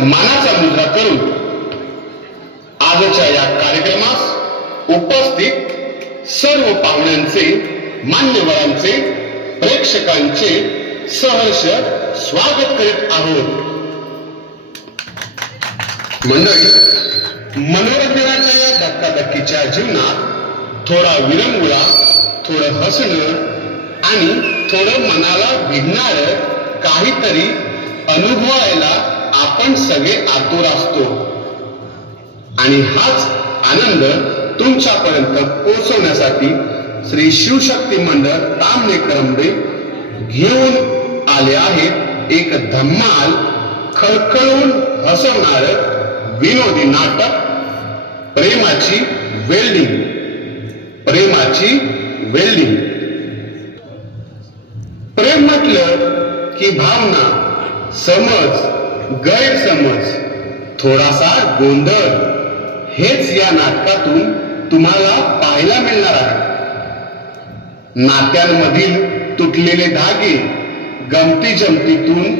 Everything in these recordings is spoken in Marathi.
मानाचा मुद्रा करून आजच्या या कार्यक्रमास उपस्थित सर्व पाहुण्यांचे, मान्यवरांचे, प्रेक्षकांचे सहर्ष स्वागत करीत आहोत। मंडळी, मनोरंजनाच्या या धक्काधक्कीच्या जीवनात थोडा विरंगुळा, थोडं हसणं आणि थोडं मनाला भिडणार काहीतरी अनुभवायला आपण सगळे आतुर असतो आणि हाच आनंद तुमच्यापर्यंत पोहोचवण्यासाठी श्री शिवशक्ती मंडळ तामणे घेऊन आले आहेत एक धम्माल, खळखळून हसवणार विनोदी नाटक प्रेमाची वेल्डिंग। प्रेमाची वेल्डिंग। प्रेम म्हटलं की भावना, समज, गैरसमज, थोडासा गोंधळ हेच या नाटकातून तुम्हाला पाहायला मिळणार आहे। नात्यांमधील तुटलेले धागे गमती जमतीतून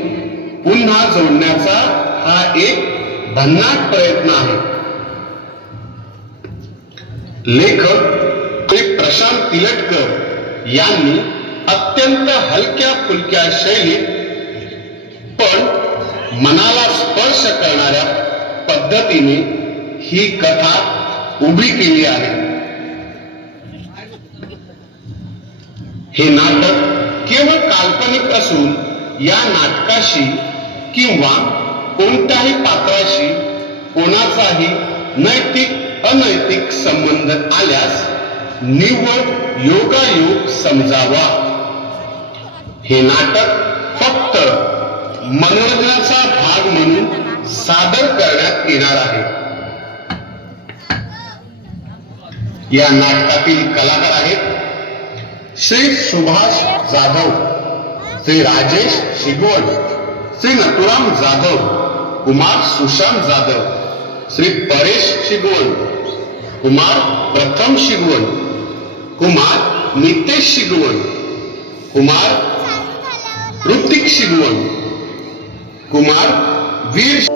पुन्हा जोडण्याचा हा एक भन्नाट प्रयत्न आहे। लेखक श्री प्रशांत तिलटकर यांनी अत्यंत हलक्या फुलक्या शैलीत पण मनाला स्पर्श करणाऱ्या पद्धतीने ही कथा उभी केली आहे। हे नाटक केवळ काल्पनिक असून या नाटकाशी किंवा कोणत्याही पात्राशी कोणाचाही नैतिक अनैतिक संबंध आल्यास निव्वळ योगायोग समजावा। हे नाटक फक्त मनोरंजनाचा भाग म्हणून सादर करण्यात येणार आहे। या नाटकातील कलाकार आहेत श्री सुभाष जाधव, श्री राजेश शिगवण, श्री नथुराम जाधव, कुमार सुशांत जाधव, श्री परेश शिगवण, कुमार प्रथम शिगवण, कुमार नितेश शिगवण, कुमार ऋतिक शिगवण, कुमार वीर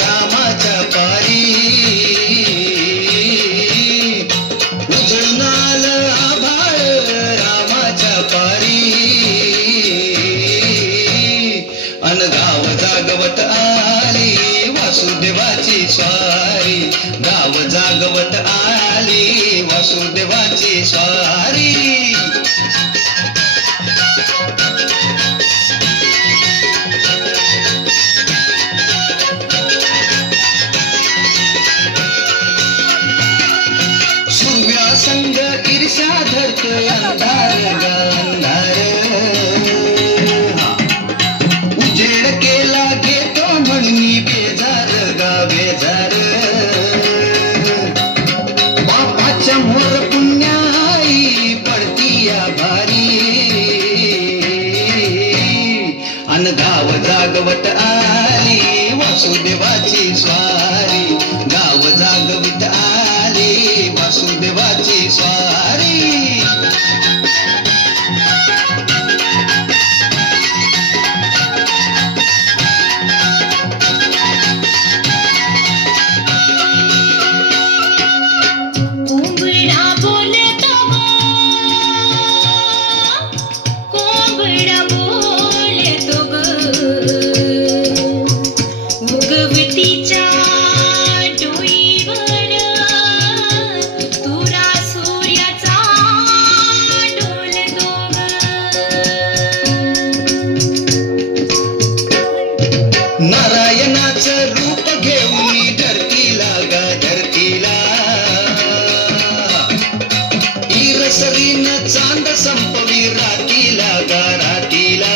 रामाच्या पारी स्वारी, गाव जागवत आली वासुदेवाची स्वारी. संग ईर्ष्या धरत अंधार अंधार, उजेड केला घेतो म्हणून बेजार गा बेजार. बापाच्या मोर पुण्याई पडती या भारी, अन गाव जागवत आली वासुदेवाची स्वारी, गाव जागवित आली वासुदेवाची स्वारी. नारायणाचं रूप घेऊन धरतीला गा धरतीला, ईरसरीनं चांद संपवी रातीला गा रातीला.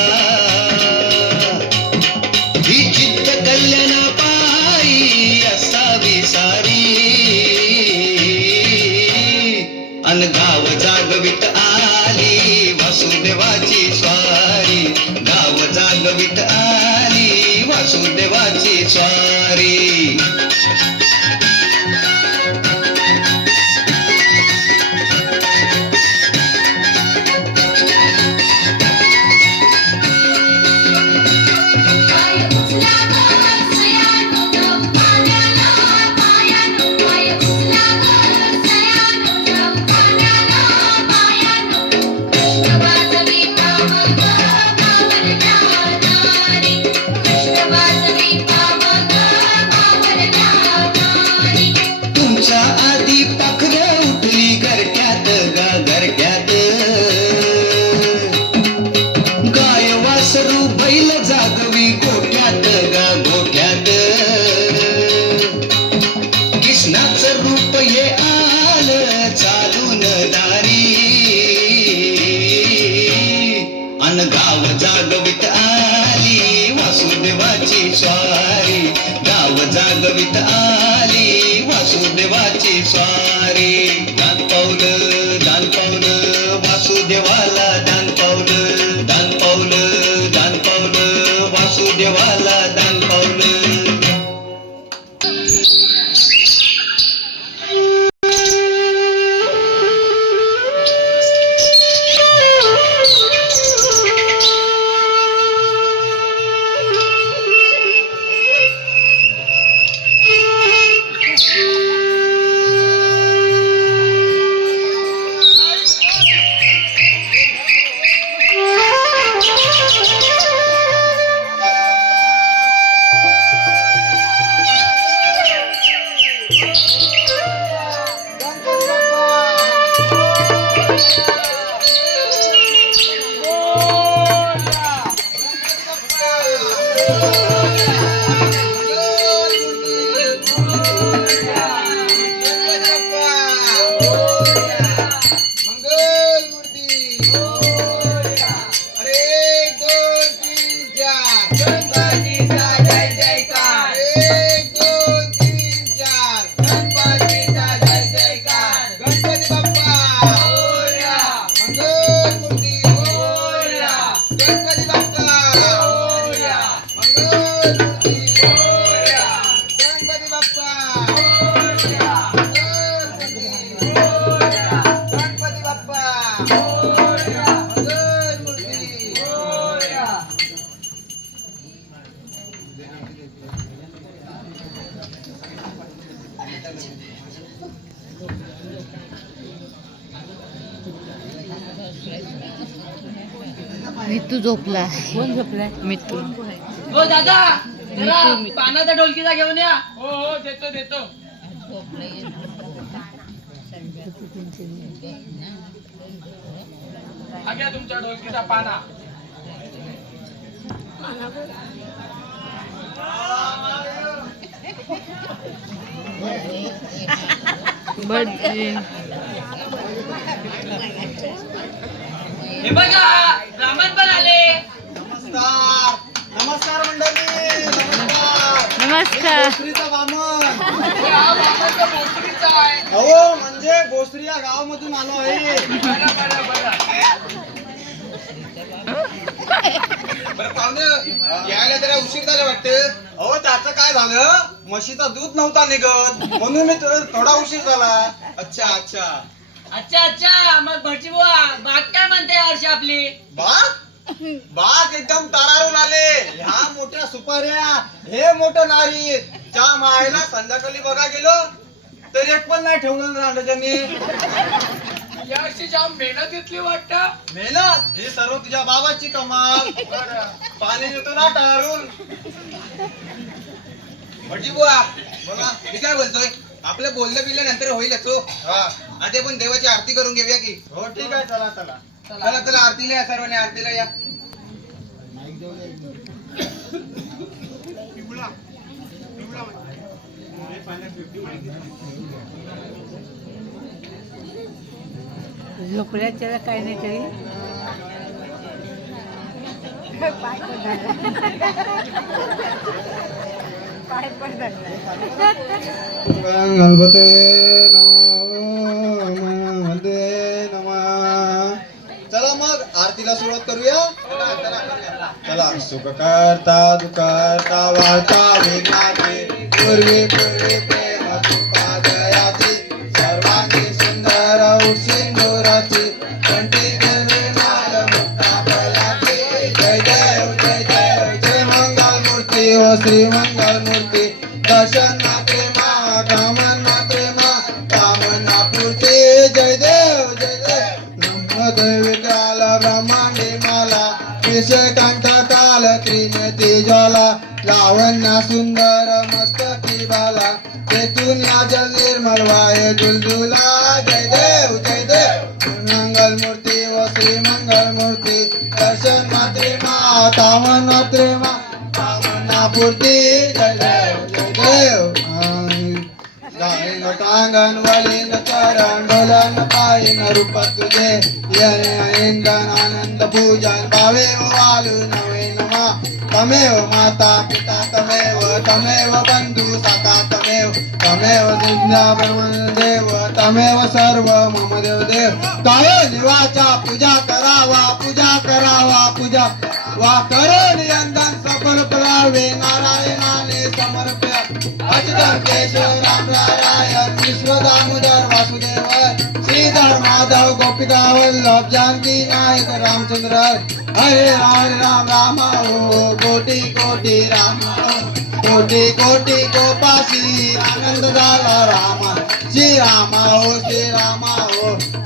ही चित्त कल्याणा पायी असावी सारी, अन गाव जागवित आली वासुदेवाची स्वारी, गाव जागवित आली वासुदेवाची स्वारी. आधी पाखरं उठली घरट्यात गा घरट्यात, गाय वासरू बैल जागवी गोठ्यात गा गोठ्यात. कृष्णाचं रूप हे आलं चालून दारी, अन गाव जागवित आली वासुदेवाची स्वारी, गाव जागवित आली वासुदेवाची स्वारी. दान पावलं वासुदेवाला दान पावलं, दान पावलं दान पावलं वासुदेवाला दान पावलं. मितू झोपला. कोण झोपलाय? मितू. ओ दादा जरा पानाचा ढोलकीचा घेऊन या. हो हो देतो देतो. हा घ्या तुमचा ढोलकीचा पाना. हे बघा ब्राह्मण पण आले. नमस्कार नमस्कार मंडळी, नमस्कार. नमस्कार. भोसरीचा बामण. हा बाबांचा भोसरीचा आहे. हो म्हणजे भोसरी या गावामधून आलो आहे. बरं बरं बरं. बरं पाहुणे, यायला जरा उशीर झाला वाटतं. अहो त्याचं काय झालं, म्हशीचं दूध नव्हता निघत म्हणून मी थोडा उशीर झाला. अच्छा अच्छा. अच्छा अच्छा, मग भटजी बुवा बाग काय म्हणते वर्षी आपली? बाग बाग एकदम तरारून आले. ह्या मोठ्या सुपाऱ्या, हे मोठं नारी, त्या मायला संध्याकाळी बघा गेलो तर एक पण नाही ठेवलं रांडजांनी. यावर्षी जाम मेहनत घेतली वाटतं. मेहनत ही सर्व तुझ्या बाबाची कमाल. पाणी देतो ना टारून. भटजी बुवा बोला. मी काय बोलतोय, आपलं बोललं बिललं नंतर होईलच हो. आता पण देवाची आरती करून घेऊया की. हो ठीक आहे, चला चला चला चला आरतीला या, सर्वांनी आरतीला या. झोपड्याच्या काय नाही तरी गणपते नमः. चला मग आरतीला सुरुवात करूया. चला. सुख करता दुःखता वार्ता वेदनाचे पूर्वी पूर्वी प्रेम कृपा दयाची सर्वांगी सुंदर सिंदुराची कंठी देवी माल मुक्ता फलाची. जय देव जय देव जय मंगल मूर्ती हो श्री मंगल मूर्ती. दर्शन मात्रे मा कामन मात्रे मा कामना पूर्ती. जय देव जय देव ब्रह्मदेवी काल ब्रह्मांडी माला विषयकांत काल त्रिनेती ज्वाला लावण्या सुंदर मस्तकी बाला तेथून या जल निर्मल वाये दुलदुला. जय देव जय देव मंगल मूर्ती व श्री मंगल मूर्ती. दर्शन मात्रे मा कामन मात्रे मा कामना पूर्ती. जय देव जय देव. टांगण वलीन चरण डोलन पायन रूप तुझे येणे इंधन आनंद पूजन भावे वालू नवे नमा. तमेव माता पिता तमेव तमेव बंधू सखा तमेव तमेव देव तमेव सर्व मम देव देव. काय देवाच्या पूजा करावा पूजा वा करून यंदन सफल फलावे नारायणाने समर्प्य. अच्युत केशव राम नारायण विश्व दामोदर वासुदेव श्रीधर माधव गोपिका वल्लभ जानकी नायक रामचंद्र. हरे राम राम हो कोटी कोटी राम कोटी कोटी गोपाशी आनंद झाला राम. श्री रामा हो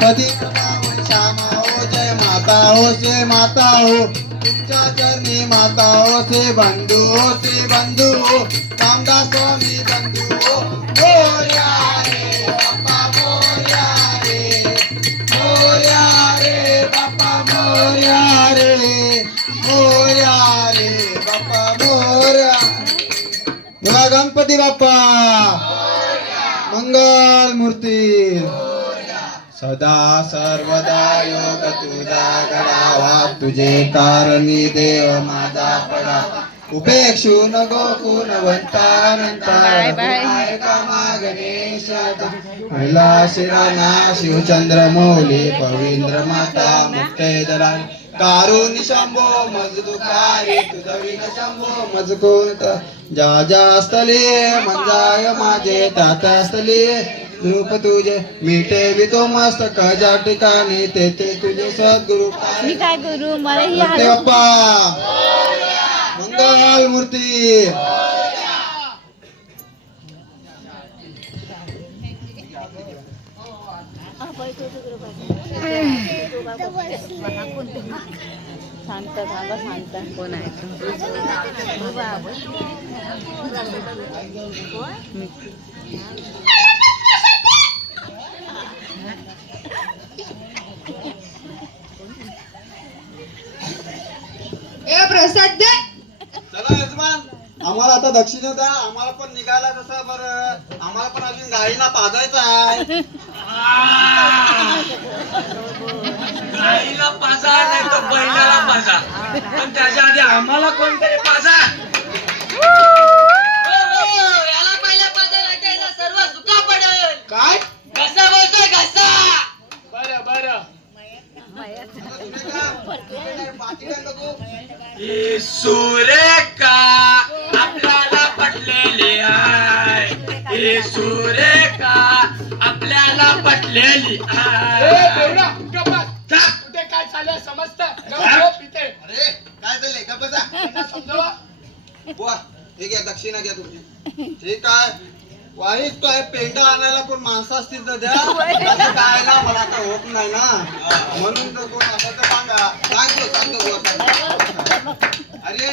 कधी श्यामा हो. जय माता हो श्री माता हो तुमच्या चरणी माता हो. श्री बंधू हो रामदास स्वामी बंधू हो. मोरया रे बाप्पा मोरया रे बाप्पा मोरया रे बाप्पा मोरया. बोला गणपती बाप्पा मंगल मूर्ती. सदा सर्वदा योग तुझा घडावा तुझे कारणी देव माझा पडा. उपेक्षू नको गुणवंतानंता महिला शिराना शिवचंद्र मौली पविंद्र माता मुक्ते दला कारुणी शंभो मज दुखारी तुझविन शंभो मज कोणत. जा जा स्थली मंजाय माझे ताता स्थली रूप तुझे मिटे वितो मस्तक ज्या ठिकाणी तेथे तुझे सद्गुरु. मी काय करू, मला ही बाप्पा मंगल मूर्ती. शांत थांबा शांत कोण आहे ए प्रसाद दे. चला यजमान, आम्हाला आता दक्षिणा द्या. आम्हाला पण निघायला तसं बरं. आम्हाला पण अजून गाईला पाजायचं आहे. गाईला पाजा नाही तर बैलाला पाजा, पण त्याच्या आधी आम्हाला कोणतरी पाजा. याला पहिल्या पाजा नाही त्याला सर्व सुका पडेल. काय घसा बोलतोय घसा. बरं बरं. बाकी काय नको. ही सुरेखा आपल्याला पटलेली आहे. ही सुरेखा आपल्याला पटलेली आहे. कुठे काय चालू समजतं पिते. अरे काय झालंय का बसा. समजावा. बुवा, हे घ्या दक्षिणा घ्या तुमची. ठीक आहे. वाईट काय पेंडा आणायला कोण माणसं असतील तर द्या. असं काय ना मला आता होत नाही ना, म्हणून तर कोण असं तर सांगा. सांगतो बुवा. अरे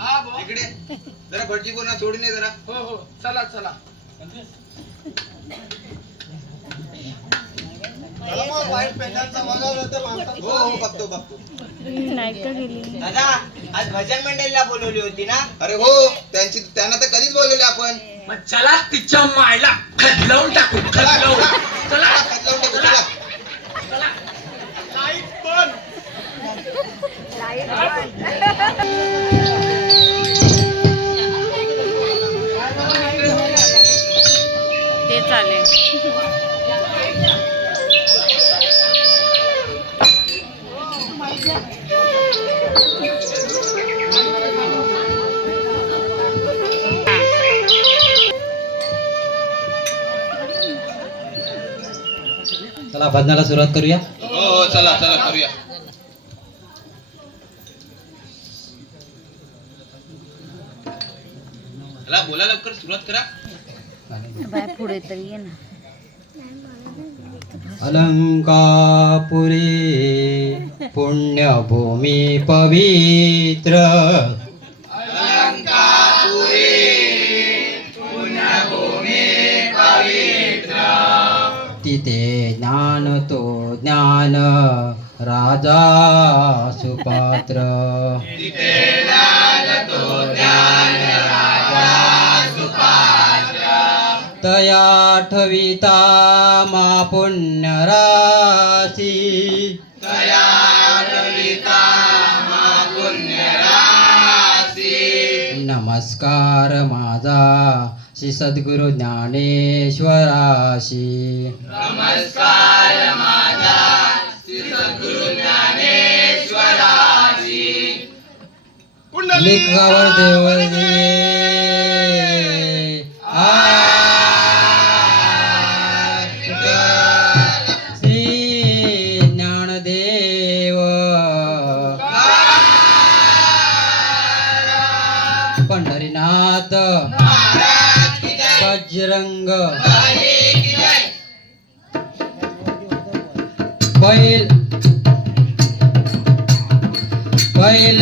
हा भाऊ. इकडे जरा भटजी कोणा सोडून ये जरा. हो हो चला चला. चला मग, वाईट पेंड्यांचा वगैरे होते माणसं. हो हो बघतो बघतो. नाही का गेली दादा आज भजन मंडळीला बोलवली होती ना. अरे हो, त्यांना तर कधीच बोलवले आपण. मग चला तिच्या मायला खदलवून टाकू. खदलवून चला खदलावून टाकू, चला. चला. लाईट बंद. ते चालेल चला भजनाला सुरुवात करूया. हो हो चला चला करूया. चला बोला लवकर सुरुवात करा. बाय पुढे तरी ये ना अलंकापुरी पुण्यभूमी पवित्र तिथे ज्ञान तो ज्ञान राजा सुपात्र तया ठविता मा पुण्यराशी नमस्कार माझा श्री सद्गुरु ज्ञानेश्वराशी लिखावर देव श्री ज्ञानदेव पंढरीनाथ बजरंग बैल बैल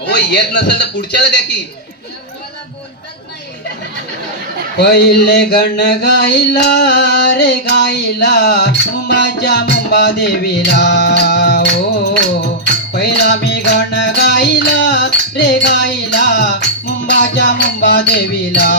हो येत नसेल तर पुढच्याला द्या की. पहिले गण गायला रे गायला मुंबाच्या मुंबा देवीला ओ पहिला मी गण गायला रे गायला मुंबाच्या मुंबा देवीला